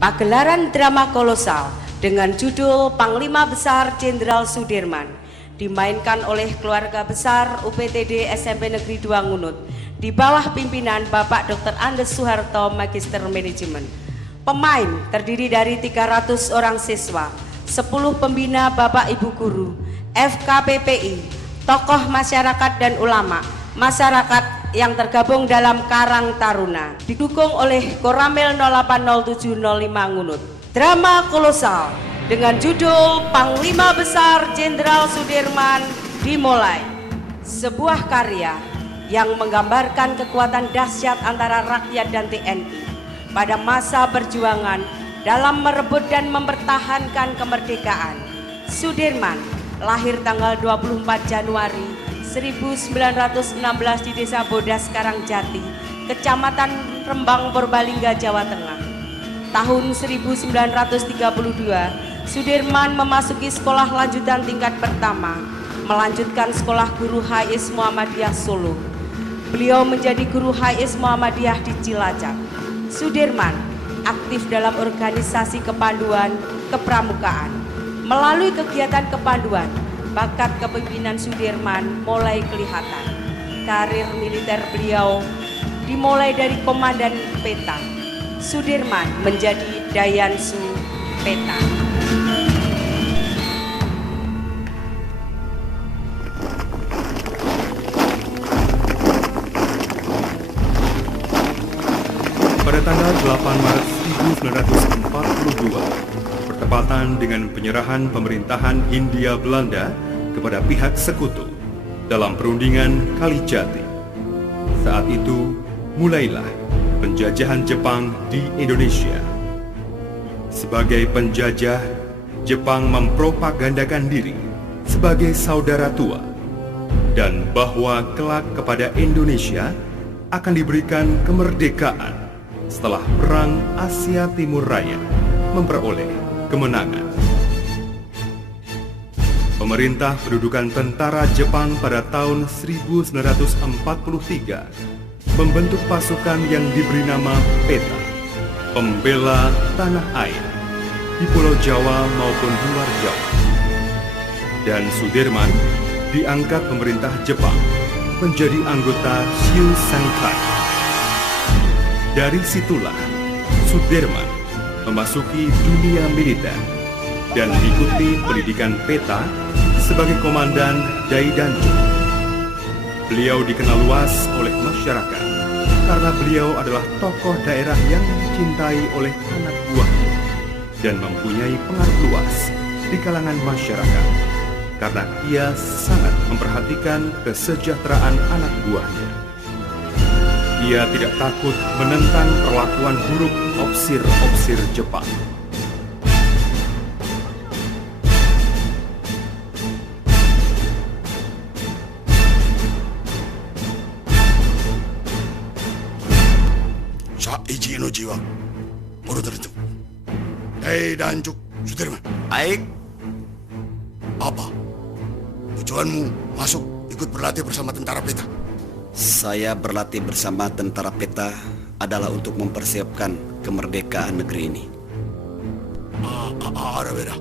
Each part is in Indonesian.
pagelaran drama kolosal dengan judul Panglima Besar Jenderal Sudirman dimainkan oleh keluarga besar UPTD SMP Negeri 2 Ngunut di bawah pimpinan Bapak Dr. Andes Soeharto, Magister Manajemen. Pemain terdiri dari 300 orang siswa, 10 pembina Bapak Ibu Guru, FKPPI, tokoh masyarakat dan ulama, masyarakat yang tergabung dalam Karang Taruna, didukung oleh Koramil 080705 Ngunut. Drama kolosal dengan judul Panglima Besar Jenderal Sudirman dimulai. Sebuah karya yang menggambarkan kekuatan dahsyat antara rakyat dan TNI pada masa perjuangan dalam merebut dan mempertahankan kemerdekaan. Sudirman lahir tanggal 24 Januari 1916 di Desa Bodas Karangjati, Kecamatan Rembang, Purbalingga, Jawa Tengah. Tahun 1932, Sudirman memasuki sekolah lanjutan tingkat pertama, melanjutkan sekolah guru HIS Muhammadiyah Solo. Beliau menjadi guru HIS Muhammadiyah di Cilacap. Sudirman aktif dalam organisasi kepanduan kepramukaan. Melalui kegiatan kepanduan, bakat kepemimpinan Sudirman mulai kelihatan. Karir militer beliau dimulai dari komandan peta. Sudirman menjadi Dayansu Peta. Pada tanggal 8 Maret 1942, bertepatan dengan penyerahan pemerintahan Hindia Belanda kepada pihak sekutu dalam perundingan Kalijati. Saat itu mulailah penjajahan Jepang di Indonesia. Sebagai penjajah, Jepang mempropagandakan diri sebagai saudara tua dan bahwa kelak kepada Indonesia akan diberikan kemerdekaan setelah Perang Asia Timur Raya memperoleh kemenangan. Pemerintah pendudukan tentara Jepang pada tahun 1943 membentuk pasukan yang diberi nama PETA, Pembela Tanah Air, di Pulau Jawa maupun luar Jawa. Dan Sudirman diangkat pemerintah Jepang menjadi anggota Shinsengkai. Dari situlah Sudirman memasuki dunia militer dan mengikuti pendidikan PETA sebagai komandan Daidanjo. Beliau dikenal luas oleh masyarakat karena beliau adalah tokoh daerah yang dicintai oleh anak buahnya dan mempunyai pengaruh luas di kalangan masyarakat karena ia sangat memperhatikan kesejahteraan anak buahnya. Ia tidak takut menentang perlakuan buruk opsir-opsir Jepang. Saiji no jiwa, Orodanjo, Daidanjo Sudirman. Baik. Apa tujuanmu masuk ikut berlatih bersama tentara PETA? Saya berlatih bersama tentara PETA adalah untuk mempersiapkan kemerdekaan negeri ini. Ada beda.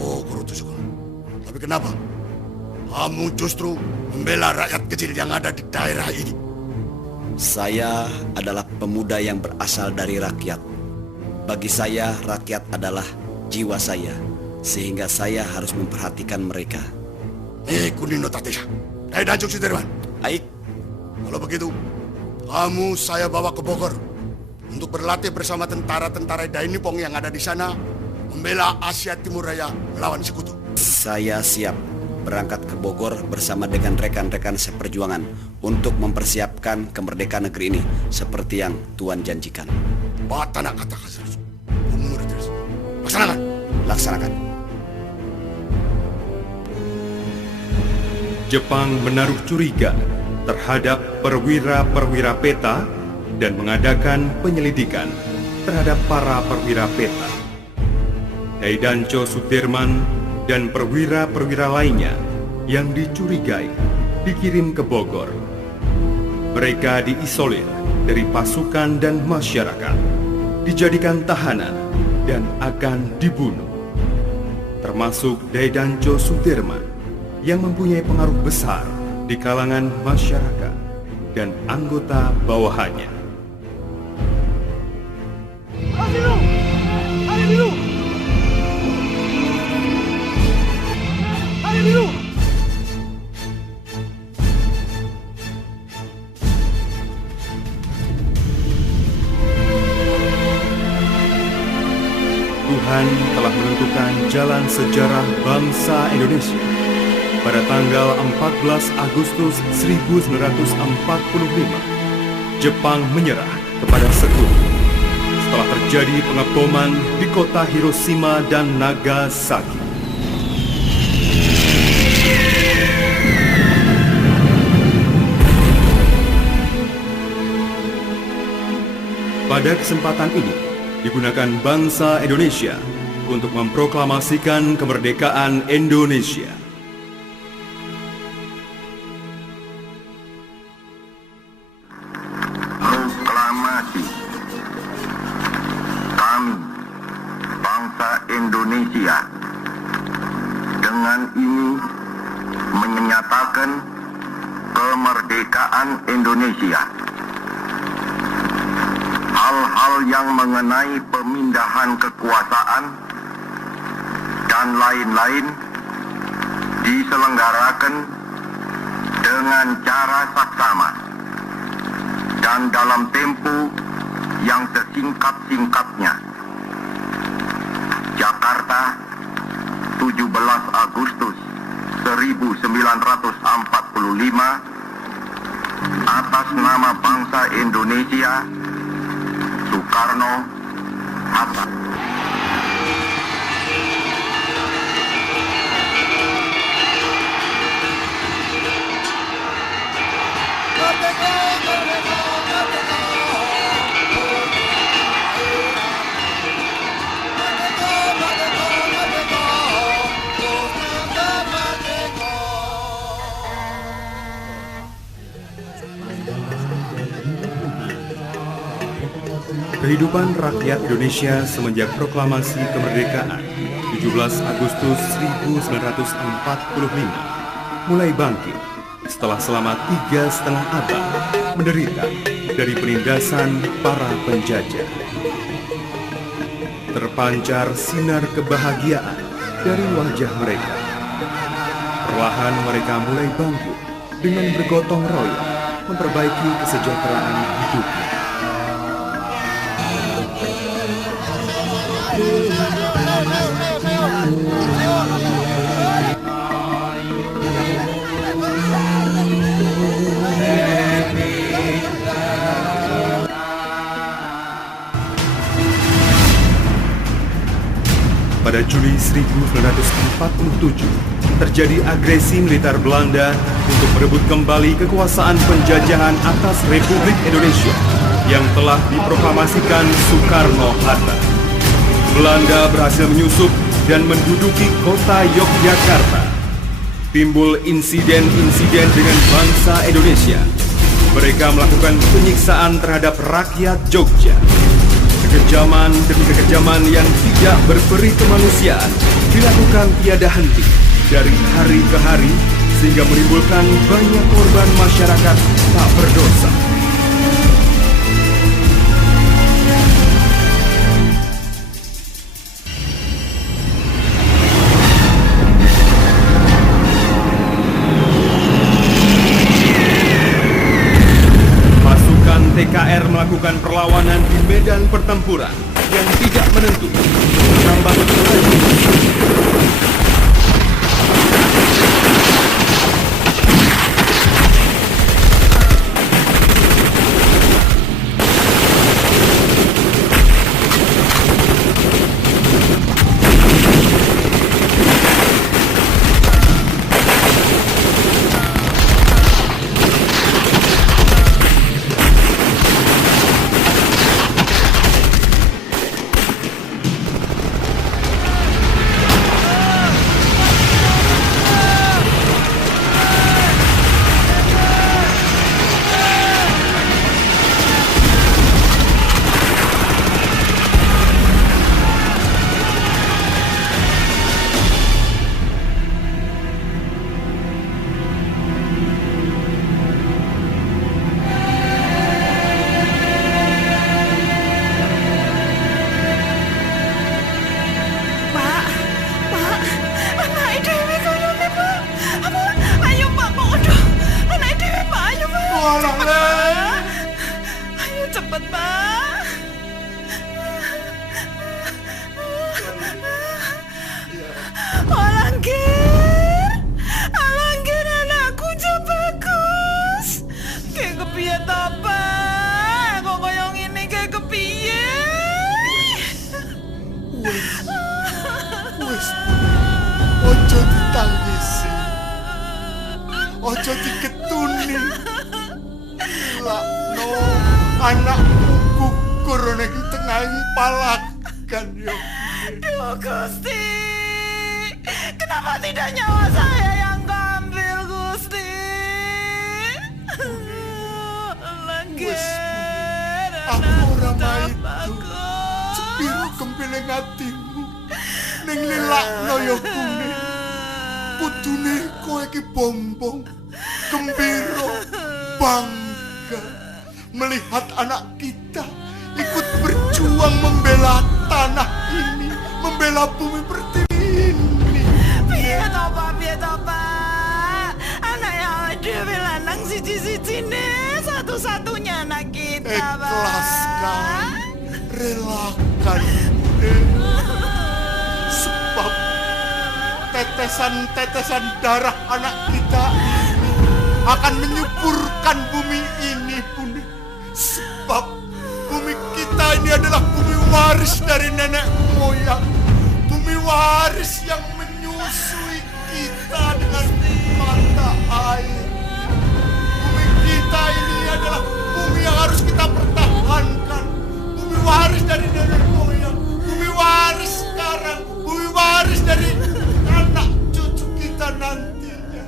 Oh, Kurutusuko. Tapi kenapa kamu justru membela rakyat kecil yang ada di daerah ini? Saya adalah pemuda yang berasal dari rakyat. Bagi saya, rakyat adalah jiwa saya, sehingga saya harus memperhatikan mereka. Kunino Tateya, Daidanjo Sudirman. Baik. Kalau begitu, kamu saya bawa ke Bogor untuk berlatih bersama tentara-tentara Dainipong yang ada di sana membela Asia Timur Raya melawan sekutu. Saya siap berangkat ke Bogor bersama dengan rekan-rekan seperjuangan untuk mempersiapkan kemerdekaan negeri ini seperti yang Tuan janjikan. Batana kata kasar. Laksanakan. Laksanakan. Jepang menaruh curiga terhadap perwira-perwira PETA dan mengadakan penyelidikan terhadap para perwira PETA. Daidanjo Sudirman dan perwira-perwira lainnya yang dicurigai dikirim ke Bogor. Mereka diisolir dari pasukan dan masyarakat dijadikan tahanan dan akan dibunuh. Termasuk Daidanco Sudirman yang mempunyai pengaruh besar di kalangan masyarakat dan anggota bawahannya. Tuhan telah menentukan jalan sejarah bangsa Indonesia. Pada tanggal 14 Agustus 1945, Jepang menyerah kepada Sekutu setelah terjadi pengeboman di kota Hiroshima dan Nagasaki. Pada kesempatan ini, digunakan bangsa Indonesia untuk memproklamasikan kemerdekaan Indonesia. Proklamasi. Kami, bangsa Indonesia, dengan ini menyatakan kemerdekaan Indonesia. Hal-hal yang mengenai pemindahan kekuasaan dan lain-lain diselenggarakan dengan cara saksama dan dalam tempo yang sesingkat-singkatnya. Jakarta, 17 Agustus 1945, atas nama bangsa Indonesia, Soekarno, Hatta. Kehidupan rakyat Indonesia semenjak proklamasi kemerdekaan 17 Agustus 1945 mulai bangkit setelah selama 3,5 abad menderita dari penindasan para penjajah. Terpancar sinar kebahagiaan dari wajah mereka. Perlahan mereka mulai bangkit dengan bergotong royong memperbaiki kesejahteraan hidupnya. Pada Juli 1947, terjadi agresi militer Belanda untuk merebut kembali kekuasaan penjajahan atas Republik Indonesia yang telah diproklamasikan Soekarno-Hatta. Belanda berhasil menyusup dan menduduki kota Yogyakarta. Timbul insiden-insiden dengan bangsa Indonesia. Mereka melakukan penyiksaan terhadap rakyat Jogja. Kekejaman demi kekejaman yang tidak berperi kemanusiaan dilakukan tiada henti dari hari ke hari sehingga menimbulkan banyak korban masyarakat tak berdosa. TKR melakukan perlawanan di medan pertempuran yang tidak menentu. Menambah lagi. anakku gugur ning tengahing palagan ya. Duh Gusti, kenapa tidak nyawa saya yang kambil Gusti? Wes, aku ora maido. Sepiro kempiling atimu ning lilakno ya Bune. Kudune kowe iki bombong, gembira, bangga melihat anak kita ikut berjuang membela tanah ini, membela bumi pertiwi ini. Piye to Pak? Anak yang dhewe lanang siji-siji nih, satu-satunya anak kita, Pak. Ikhlaskan, relakan, sebab tetesan-tetesan darah anak kita ini akan menyuburkan bumi ini, Bunda. Sebab bumi kita ini adalah bumi waris dari nenek moyang, bumi waris yang menyusui kita dengan mata air. Bumi kita ini adalah bumi yang harus kita pertahankan, bumi waris dari nenek moyang, bumi waris sekarang, bumi waris dari anak cucu kita nantinya.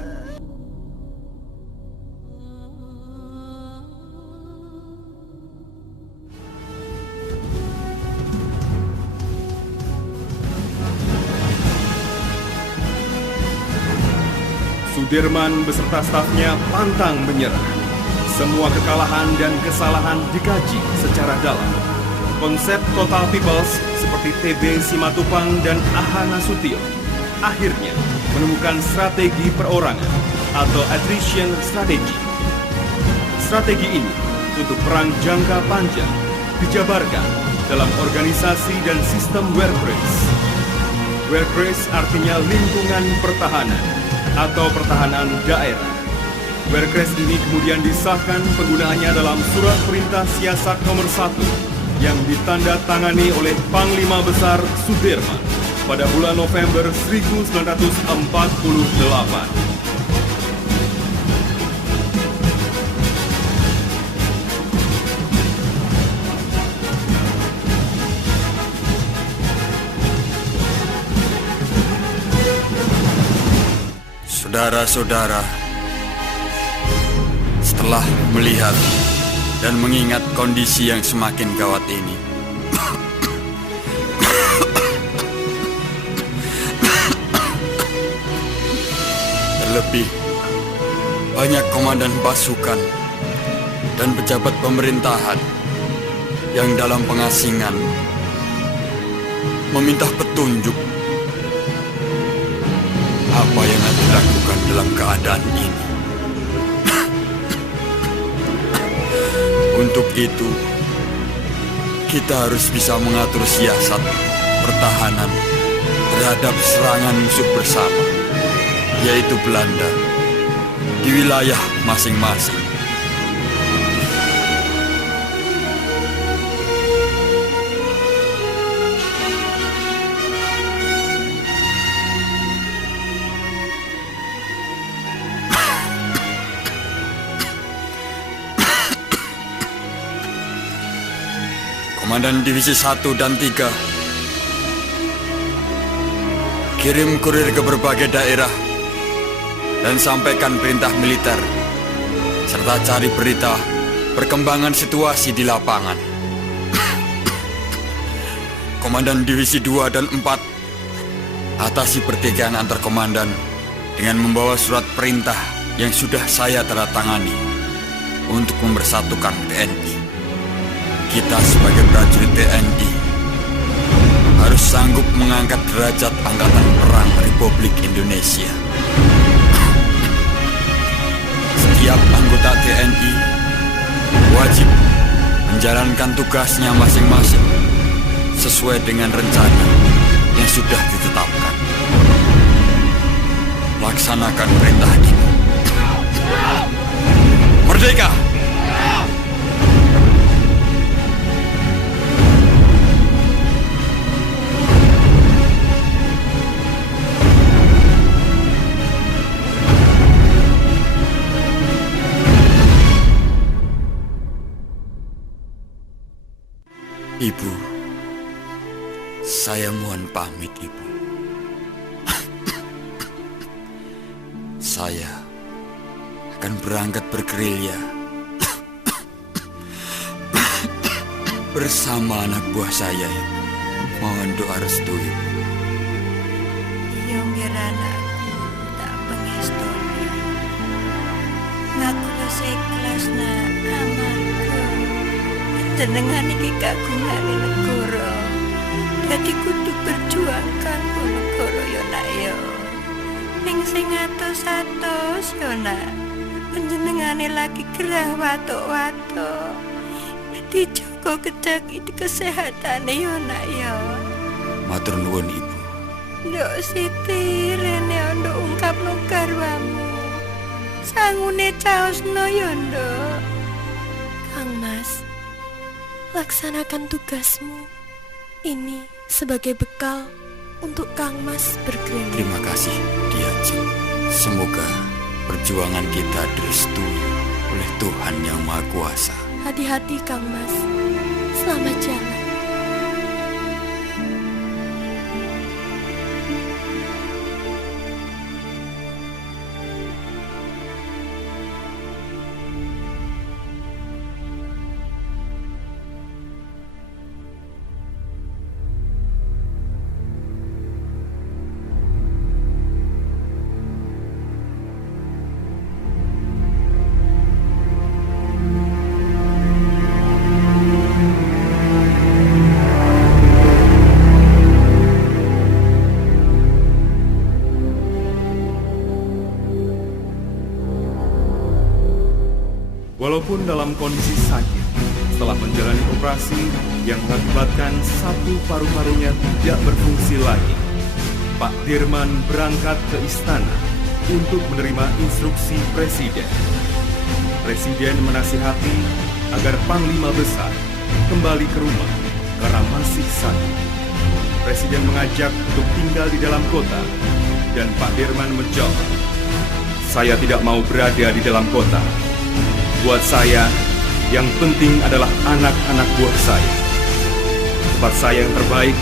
Sudirman beserta stafnya pantang menyerah. Semua kekalahan dan kesalahan dikaji secara dalam. Konsep Total Peoples seperti TB Simatupang dan Aha Nasution akhirnya menemukan strategi perorangan atau attrition strategy. Strategi ini untuk perang jangka panjang dijabarkan dalam organisasi dan sistem Werkreis. Werkreis artinya lingkungan pertahanan atau pertahanan daerah. Werkreis ini kemudian disahkan penggunaannya dalam Surat Perintah Siasat Nomor 1 yang ditandatangani oleh Panglima Besar Sudirman pada bulan November 1948. Saudara-saudara, setelah melihat dan mengingat kondisi yang semakin gawat ini, terlebih banyak komandan pasukan dan pejabat pemerintahan yang dalam pengasingan meminta petunjuk apa yang harus dilakukan dalam keadaan ini. Untuk itu, kita harus bisa mengatur siasat pertahanan terhadap serangan musuh bersama, yaitu Belanda, di wilayah masing-masing. Komandan Divisi 1 dan 3 kirim kurir ke berbagai daerah dan sampaikan perintah militer serta cari berita perkembangan situasi di lapangan. Komandan Divisi 2 dan 4 atasi pertikaian antar komandan dengan membawa surat perintah yang sudah saya tanda tangani untuk mempersatukan TNI. Kita sebagai prajurit TNI harus sanggup mengangkat derajat Angkatan Perang Republik Indonesia. Setiap anggota TNI wajib menjalankan tugasnya masing-masing sesuai dengan rencana yang sudah ditetapkan. Laksanakan perintah ini. Merdeka! Saya mohon pamit, Ibu. Saya akan berangkat bergerilya bersama anak buah saya, Ibu. Mohon doa restu, Ibu. Yang anakku tak pengestoni. Ngaku wis ikhlas nak amarga jenengan iki kagungane negara. Dadi kudu berjuang kanggo negara ya nak ya. Ning sing atos-atos ya nak. Panjenengane lagi gerah watuk-watuk. Dijaga kedaki kesehatane ya nak ya. Matur nuwun, Ibu. Nduk Siti rene ondo ungkapno garwamu. Sangune caosno ya nduk. Kang Mas, laksanakan tugasmu. Ini sebagai bekal untuk Kang Mas bergerilya. Terima kasih, Ki Ajeng. Semoga perjuangan kita direstui oleh Tuhan Yang Maha Kuasa. Hati-hati Kang Mas. Selamat jalan. Walaupun dalam kondisi sakit, setelah menjalani operasi yang mengakibatkan satu paru-parunya tidak berfungsi lagi, Pak Dirman berangkat ke istana untuk menerima instruksi Presiden. Presiden menasihati agar Panglima Besar kembali ke rumah karena masih sakit. Presiden mengajak untuk tinggal di dalam kota, dan Pak Dirman menjawab, "Saya tidak mau berada di dalam kota. Buat saya, yang penting adalah anak-anak buah saya. Tempat saya yang terbaik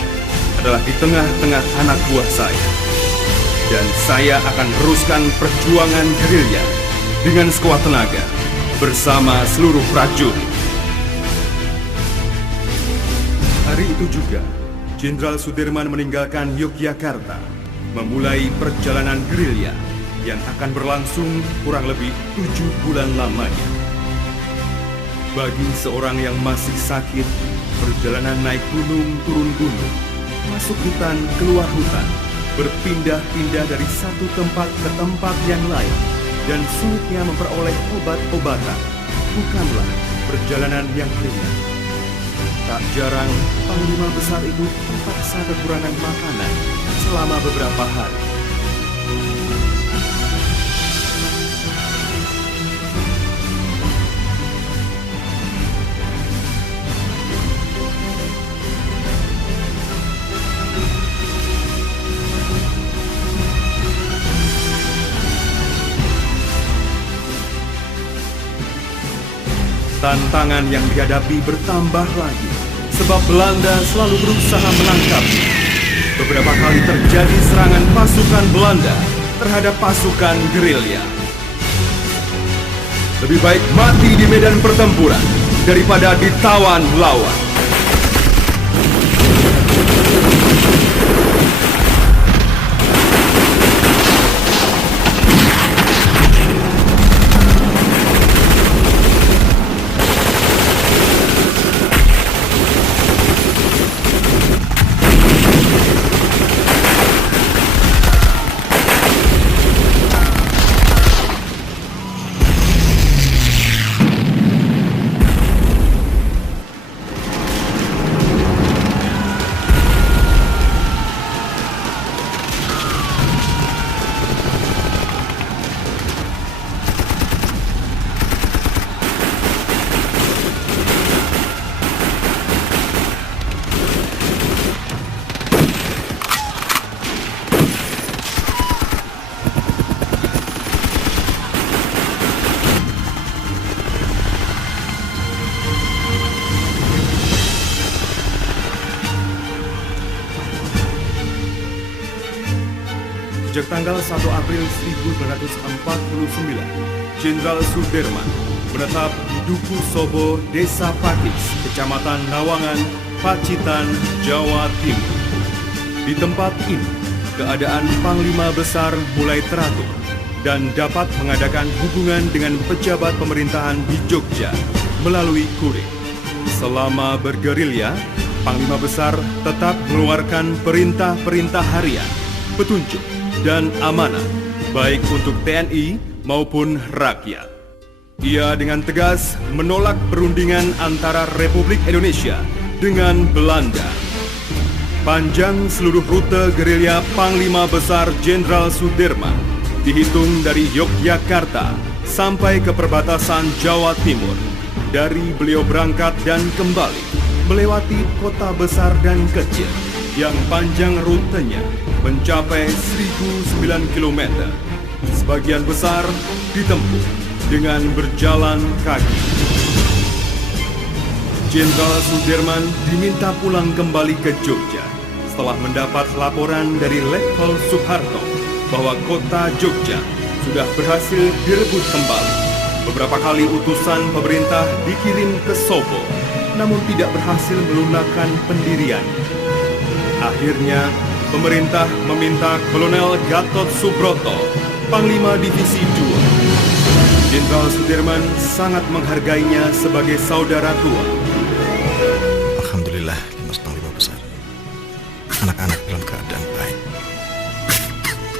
adalah di tengah-tengah anak buah saya. Dan saya akan teruskan perjuangan gerilya dengan sekuat tenaga bersama seluruh prajurit." Hari itu juga, Jenderal Sudirman meninggalkan Yogyakarta, memulai perjalanan gerilya yang akan berlangsung kurang lebih 7 bulan lamanya. Bagi seorang yang masih sakit, perjalanan naik gunung, turun gunung, masuk hutan, keluar hutan, berpindah-pindah dari satu tempat ke tempat yang lain, dan sulitnya memperoleh obat-obatan, bukanlah perjalanan yang ringan. Tak jarang, Panglima Besar itu terpaksa kekurangan makanan selama beberapa hari. Tantangan yang dihadapi bertambah lagi, sebab Belanda selalu berusaha menangkapnya. Beberapa kali terjadi serangan pasukan Belanda terhadap pasukan gerilya. Lebih baik mati di medan pertempuran daripada ditawan lawan. sejak tanggal 1 April 1949, Jenderal Sudirman menetap di Duku Sobo, Desa Pakis, Kecamatan Nawangan, Pacitan, Jawa Timur. Di tempat ini, keadaan Panglima Besar mulai teratur dan dapat mengadakan hubungan dengan pejabat pemerintahan di Jogja melalui kurir. Selama bergerilya, Panglima Besar tetap mengeluarkan perintah-perintah harian, petunjuk, dan amanat, baik untuk TNI maupun rakyat. Ia dengan tegas menolak perundingan antara Republik Indonesia dengan Belanda. Panjang seluruh rute gerilya Panglima Besar Jenderal Sudirman dihitung dari Yogyakarta sampai ke perbatasan Jawa Timur. Dari beliau berangkat dan kembali melewati kota besar dan kecil yang panjang rutenya mencapai 1.009 km. Sebagian besar ditempuh dengan berjalan kaki. Jenderal Sudirman diminta pulang kembali ke Jogja setelah mendapat laporan dari Letkol Soeharto bahwa kota Jogja sudah berhasil direbut kembali. Beberapa kali utusan pemerintah dikirim ke Sobo, namun tidak berhasil melunakkan pendirian. Akhirnya, pemerintah meminta Kolonel Gatot Subroto, Panglima Divisi 2. Jenderal Sudirman sangat menghargainya sebagai saudara tua. Alhamdulillah, Mas Panglima Besar. Anak-anak dalam keadaan baik.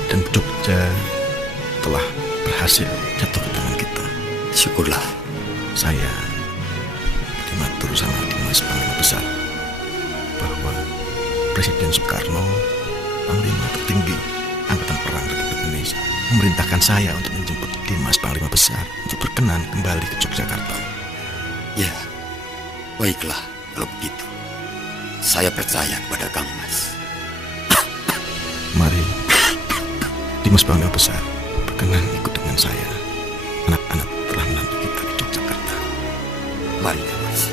Dan Jogja telah berhasil jatuh ke tangan kita. Syukurlah. Saya dimatur sama Mas Panglima Besar bahwa Presiden Soekarno, Panglima tertinggi Angkatan Perang Republik Indonesia, memerintahkan saya untuk menjemput Dimas Panglima Besar untuk berkenan kembali ke Yogyakarta. Ya, baiklah kalau begitu. Saya percaya kepada Kang Mas. Mari, Dimas Panglima Besar berkenan ikut dengan saya. Anak-anak telah menanti kita di Yogyakarta. Mari, Kang Mas.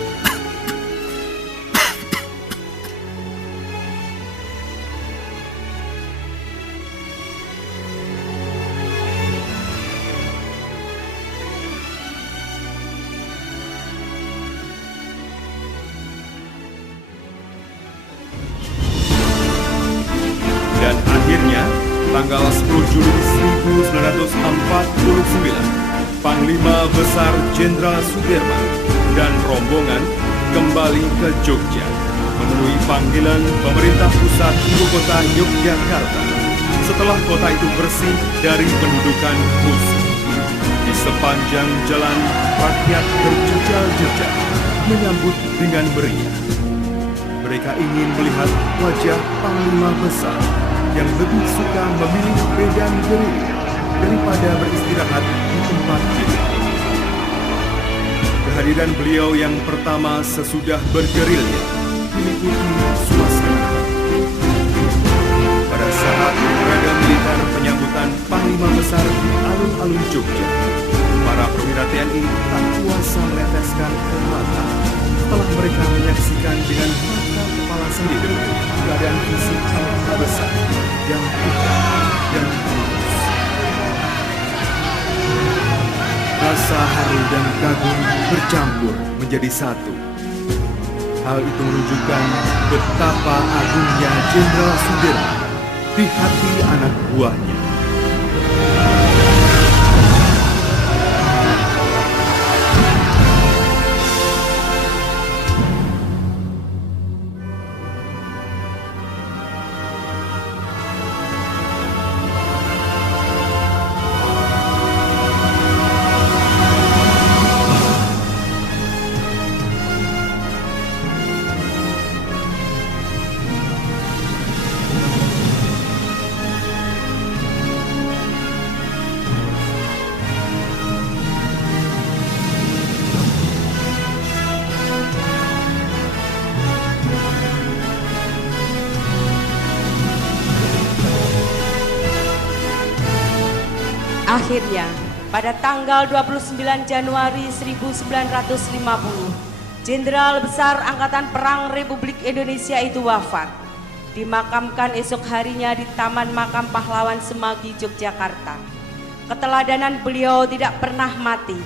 Dan akhirnya, tanggal 10 Juli 1949, Panglima Besar Jenderal Sudirman dan rombongan kembali ke Jogja, memenuhi panggilan pemerintah pusat ibu kota Yogyakarta setelah kota itu bersih dari pendudukan musuh. Di sepanjang jalan, rakyat berjejal-jejal menyambut dengan meriah. Mereka ingin melihat wajah Panglima Besar yang lebih suka memilih medan gerilya daripada beristirahat di tempat tidur. Kehadiran beliau yang pertama sesudah bergerilya meliputi suasana. Pada saat parade militer penyambutan Panglima Besar di alun-alun Jogja, para perwira TNI tak kuasa meneteskan air mata setelah mereka menyaksikan dengan mata kepala sendiri keadaan fisik Panglima Besar yang kuat dan tulus. Rasa haru dan kagum bercampur menjadi satu. Hal itu menunjukkan betapa agungnya Jenderal Sudirman di hati anak buahnya. Akhirnya, pada tanggal 29 Januari 1950, Jenderal Besar Angkatan Perang Republik Indonesia itu wafat. dimakamkan esok harinya di Taman Makam Pahlawan Semagi, Yogyakarta. Keteladanan beliau tidak pernah mati.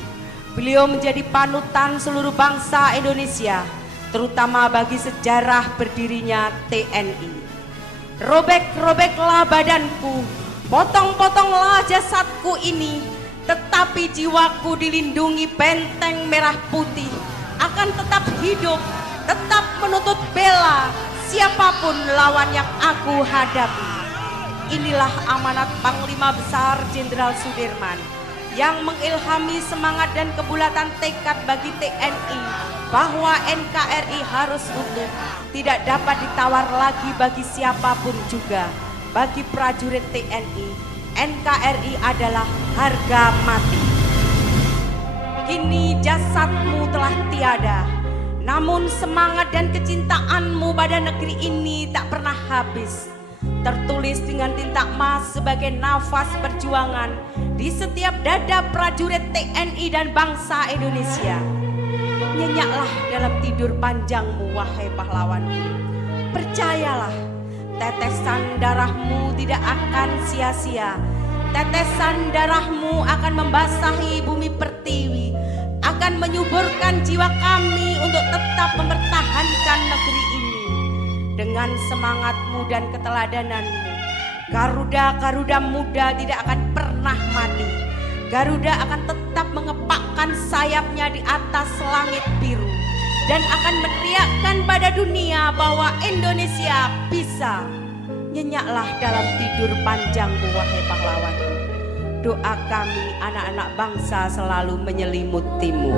Beliau menjadi panutan seluruh bangsa Indonesia, terutama bagi sejarah berdirinya TNI. Robek-robeklah badanku, potong-potonglah jasadku ini, tetapi jiwaku dilindungi benteng merah putih, akan tetap hidup, tetap menuntut bela siapapun lawan yang aku hadapi. Inilah amanat Panglima Besar Jenderal Sudirman yang mengilhami semangat dan kebulatan tekad bagi TNI bahwa NKRI harus utuh, tidak dapat ditawar lagi bagi siapapun juga. Bagi prajurit TNI, NKRI adalah harga mati. Kini jasadmu telah tiada, namun semangat dan kecintaanmu pada negeri ini tak pernah habis. Tertulis dengan tinta emas sebagai nafas perjuangan di setiap dada prajurit TNI dan bangsa Indonesia. Nyenyaklah dalam tidur panjangmu, wahai pahlawanku. Percayalah, tetesan darahmu tidak akan sia-sia. Tetesan darahmu akan membasahi bumi pertiwi, akan menyuburkan jiwa kami untuk tetap mempertahankan negeri ini. Dengan semangatmu dan keteladananmu, Garuda-Garuda muda tidak akan pernah mati. Garuda akan tetap mengepakkan sayapnya di atas langit biru dan akan meneriakkan pada dunia bahwa Indonesia bisa. Nyenyaklah dalam tidur panjangmu, wahai pahlawanku. Doa kami anak-anak bangsa selalu menyelimutimu.